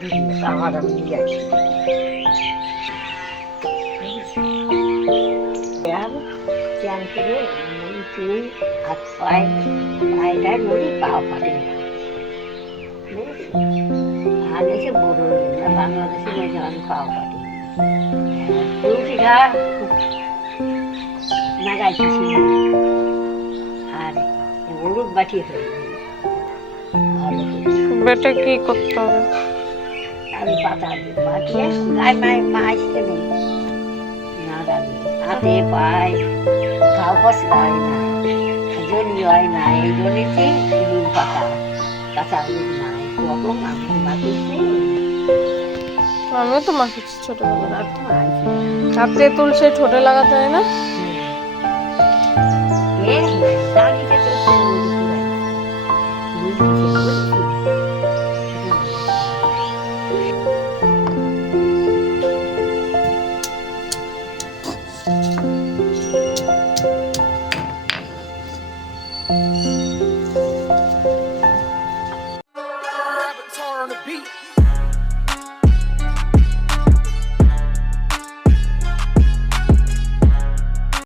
আমার আমি নিয়ে আসি আর চ্যান করে মুড়ি চুই হাত পায়ে পায়েটায় মুড়ি পা ফাটে না বুঝেছি আর এসে বড় বাংলাদেশে ওই জন্য পাও ফাটে তুলসী ঘা লাগাইতেছি আর হলুদ বাটি হয়ে ভালো করে বেটে কি করতে হবে? আমি পাতা বাটিয়ে গায়ে মায়ে মাছতে নেই না দাবি হাতে পায়ে ঘাও পছলাই না জনি হয় না এই জনিতে নিম পাতা কাঁচা হলুদ নাই কত আমি মাখিয়েছি আমিও তো মাখিয়েছি ছোটবেলা। ওরা তো মাইছে আর তেঁতুল সেই ঠোঁটে লাগাতে হয় না? এ দাঁড়িয়ে তো বুঝেছি